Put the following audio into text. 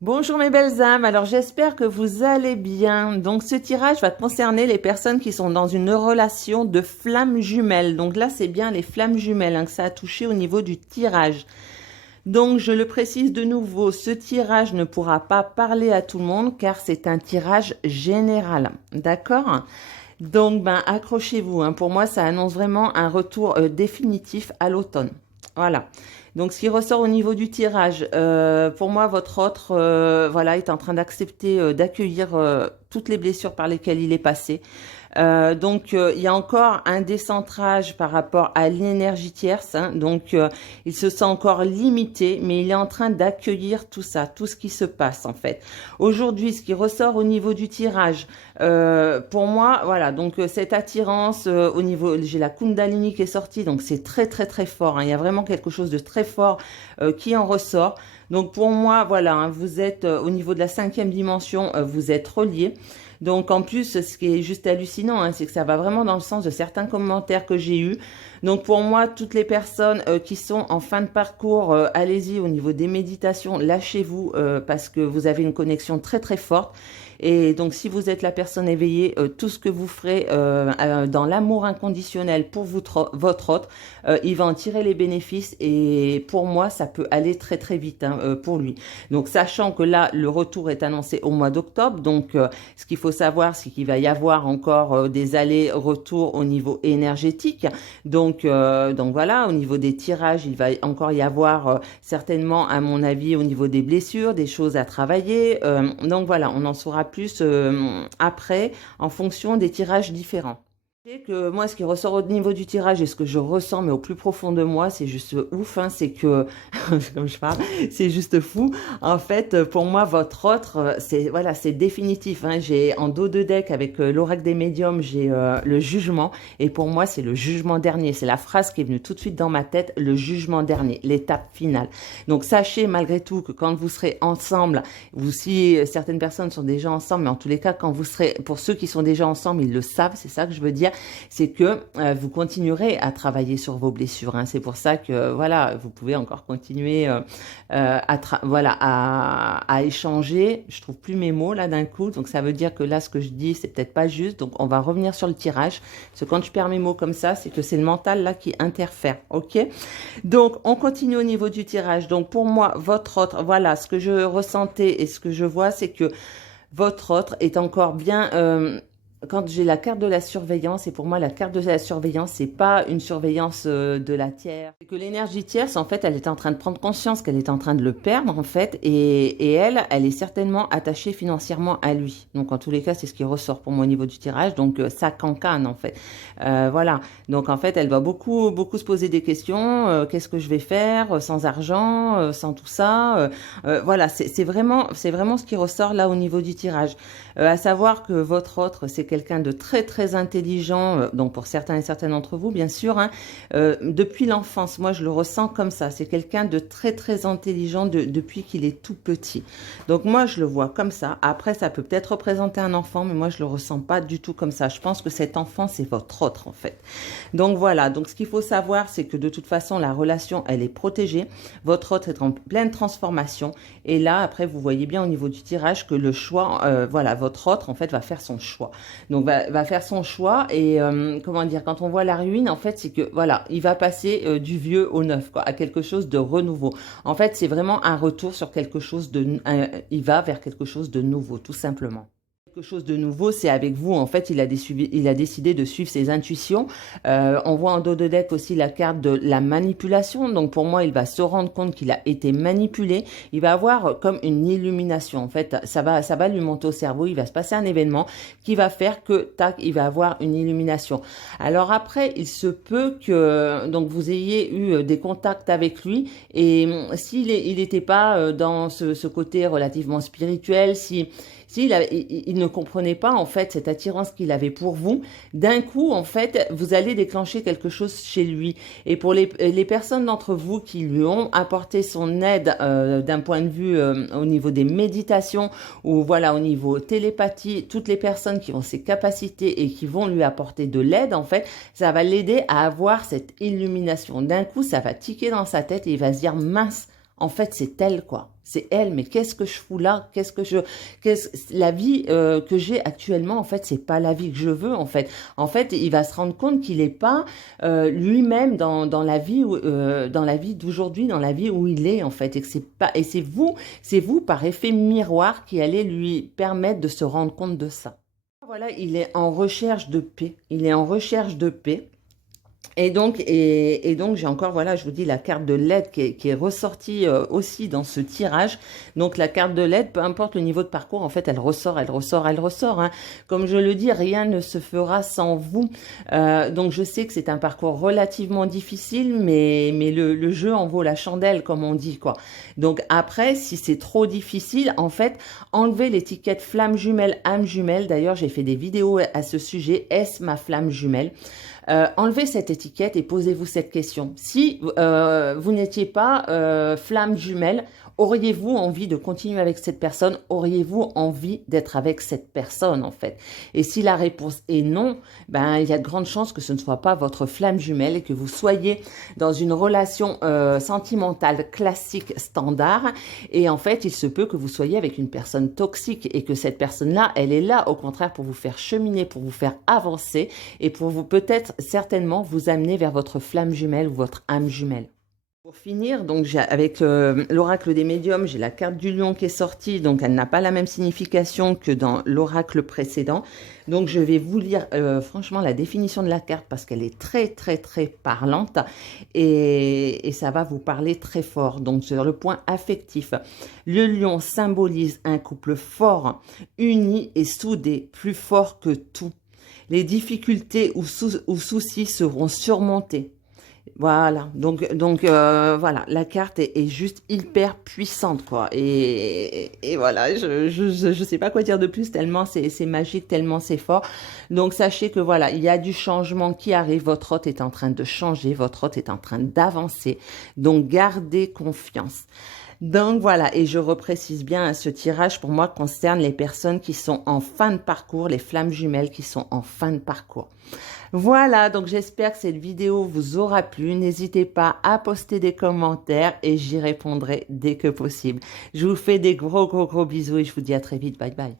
Bonjour mes belles âmes, alors j'espère que vous allez bien. Donc ce tirage va concerner les personnes qui sont dans une relation de flammes jumelles. Donc là c'est bien les flammes jumelles que ça a touché au niveau du tirage. Donc je le précise de nouveau, ce tirage ne pourra pas parler à tout le monde car c'est un tirage général. D'accord? Donc accrochez-vous, pour moi ça annonce vraiment un retour définitif à l'automne. Voilà. Donc, ce qui ressort au niveau du tirage, pour moi, votre autre, voilà, est en train d'accepter, d'accueillir toutes les blessures par lesquelles il est passé. Il y a encore un décentrage par rapport à l'énergie tierce. Il se sent encore limité, mais il est en train d'accueillir tout ça, tout ce qui se passe en fait. Aujourd'hui, ce qui ressort au niveau du tirage, pour moi, voilà, cette attirance au niveau, j'ai la Kundalini qui est sortie, donc c'est très très très fort. Il y a vraiment quelque chose de très fort qui en ressort. Donc pour moi, voilà, vous êtes au niveau de la 5e dimension, vous êtes reliés. Donc en plus, ce qui est juste hallucinant, c'est que ça va vraiment dans le sens de certains commentaires que j'ai eus. Donc pour moi, toutes les personnes qui sont en fin de parcours, allez-y au niveau des méditations, lâchez-vous parce que vous avez une connexion très très forte. Et donc si vous êtes la personne éveillée, tout ce que vous ferez dans l'amour inconditionnel pour votre autre, il va en tirer les bénéfices et pour moi, ça peut aller très très vite pour lui. Donc sachant que là, le retour est annoncé au mois d'octobre, ce qu'il faut savoir, c'est qu'il va y avoir encore des allers-retours au niveau énergétique. Donc voilà, au niveau des tirages, il va encore y avoir certainement, à mon avis, au niveau des blessures, des choses à travailler. Donc voilà, on en saura plus après en fonction des tirages différents. Que moi, ce qui ressort au niveau du tirage et ce que je ressens, mais au plus profond de moi, c'est juste ouf, c'est que, comme je parle, c'est juste fou. En fait, pour moi, votre autre, c'est voilà, c'est définitif. J'ai en dos de deck avec l'oracle des médiums, j'ai le jugement, et pour moi, c'est le jugement dernier. C'est la phrase qui est venue tout de suite dans ma tête, le jugement dernier, l'étape finale. Donc sachez malgré tout que quand vous serez ensemble, ou si certaines personnes sont déjà ensemble, mais en tous les cas, quand vous serez, pour ceux qui sont déjà ensemble, ils le savent, c'est ça que je veux dire, c'est que vous continuerez à travailler sur vos blessures. C'est pour ça que voilà, vous pouvez encore continuer à échanger. Je trouve plus mes mots là d'un coup, donc ça veut dire que là ce que je dis c'est peut-être pas juste. Donc on va revenir sur le tirage. Parce que quand je perds mes mots comme ça, c'est que c'est le mental là qui interfère. Ok. Donc on continue au niveau du tirage. Donc pour moi, votre autre, voilà, ce que je ressentais et ce que je vois, c'est que votre autre est encore bien. Quand j'ai la carte de la surveillance, et pour moi la carte de la surveillance, c'est pas une surveillance de la tierce. C'est que l'énergie tierce, en fait, elle est en train de prendre conscience qu'elle est en train de le perdre, en fait, et elle est certainement attachée financièrement à lui. Donc en tous les cas, c'est ce qui ressort pour moi au niveau du tirage. Donc ça cancane, en fait. Voilà. Donc en fait, elle va beaucoup, beaucoup se poser des questions. Qu'est-ce que je vais faire sans argent, sans tout ça Voilà, c'est vraiment ce qui ressort là au niveau du tirage. À savoir que votre autre, c'est quelqu'un de très très intelligent, donc pour certains et certaines d'entre vous, bien sûr, depuis l'enfance, moi je le ressens comme ça, c'est quelqu'un de très très intelligent depuis qu'il est tout petit. Donc moi je le vois comme ça, après ça peut peut-être représenter un enfant, mais moi je le ressens pas du tout comme ça, je pense que cet enfant c'est votre autre en fait. Donc voilà, donc ce qu'il faut savoir, c'est que de toute façon la relation elle est protégée, votre autre est en pleine transformation, et là après vous voyez bien au niveau du tirage que le choix, voilà, votre autre en fait va faire son choix. Donc va faire son choix et comment dire, quand on voit la ruine, en fait, c'est que voilà, il va passer du vieux au neuf, quoi, à quelque chose de renouveau. En fait, c'est vraiment un retour sur quelque chose il va vers quelque chose de nouveau, tout simplement. Quelque chose de nouveau, c'est avec vous. En fait, il a décidé de suivre ses intuitions. On voit en dos de deck aussi la carte de la manipulation. Donc, pour moi, il va se rendre compte qu'il a été manipulé. Il va avoir comme une illumination. En fait, ça va lui monter au cerveau. Il va se passer un événement qui va faire que, tac, il va avoir une illumination. Alors après, il se peut que donc vous ayez eu des contacts avec lui et s'il n'était pas dans ce côté relativement spirituel, il ne comprenait pas en fait cette attirance qu'il avait pour vous, d'un coup en fait vous allez déclencher quelque chose chez lui. Et pour les personnes d'entre vous qui lui ont apporté son aide d'un point de vue au niveau des méditations ou voilà au niveau télépathie, toutes les personnes qui ont ces capacités et qui vont lui apporter de l'aide en fait, ça va l'aider à avoir cette illumination. D'un coup ça va tiquer dans sa tête et il va se dire mince. en fait, c'est elle, quoi. C'est elle, mais qu'est-ce que je fous là? La vie que j'ai actuellement, en fait, c'est pas la vie que je veux, en fait. En fait, il va se rendre compte qu'il n'est pas lui-même dans la vie, dans la vie d'aujourd'hui, dans la vie où il est, en fait, et que c'est vous par effet miroir qui allez lui permettre de se rendre compte de ça. Voilà, il est en recherche de paix. Il est en recherche de paix. Et donc j'ai encore, voilà, je vous dis, la carte de l'aide qui est ressortie aussi dans ce tirage. Donc la carte de l'aide, peu importe le niveau de parcours, en fait, elle ressort, elle ressort, elle ressort. Hein. Comme je le dis, rien ne se fera sans vous. Donc je sais que c'est un parcours relativement difficile, mais le jeu en vaut la chandelle, comme on dit, quoi. Donc après, si c'est trop difficile, en fait, enlevez l'étiquette flamme jumelle, âme jumelle. D'ailleurs, j'ai fait des vidéos à ce sujet. Est-ce ma flamme jumelle? Enlevez cette étiquette et posez-vous cette question. Si vous n'étiez pas flamme jumelle, auriez-vous envie de continuer avec cette personne? Auriez-vous envie d'être avec cette personne, en fait? Et si la réponse est non, ben, il y a de grandes chances que ce ne soit pas votre flamme jumelle et que vous soyez dans une relation sentimentale classique standard. Et en fait, il se peut que vous soyez avec une personne toxique et que cette personne-là, elle est là, au contraire, pour vous faire cheminer, pour vous faire avancer et pour vous peut-être certainement vous amener vers votre flamme jumelle ou votre âme jumelle. Pour finir, donc avec l'oracle des médiums, j'ai la carte du lion qui est sortie, donc elle n'a pas la même signification que dans l'oracle précédent. Donc je vais vous lire franchement la définition de la carte parce qu'elle est très très très parlante et ça va vous parler très fort. Donc sur le point affectif, le lion symbolise un couple fort, uni et soudé, plus fort que tout. Les difficultés ou soucis seront surmontés. Voilà, donc voilà, la carte est juste hyper puissante, quoi. Et voilà, je sais pas quoi dire de plus, tellement c'est magique, tellement c'est fort. Donc sachez que voilà, il y a du changement qui arrive, votre hôte est en train de changer, votre hôte est en train d'avancer. Donc gardez confiance. Donc voilà, et je reprécise bien, ce tirage pour moi concerne les personnes qui sont en fin de parcours, les flammes jumelles qui sont en fin de parcours. Voilà, donc j'espère que cette vidéo vous aura plu. N'hésitez pas à poster des commentaires et j'y répondrai dès que possible. Je vous fais des gros bisous et je vous dis à très vite. Bye bye.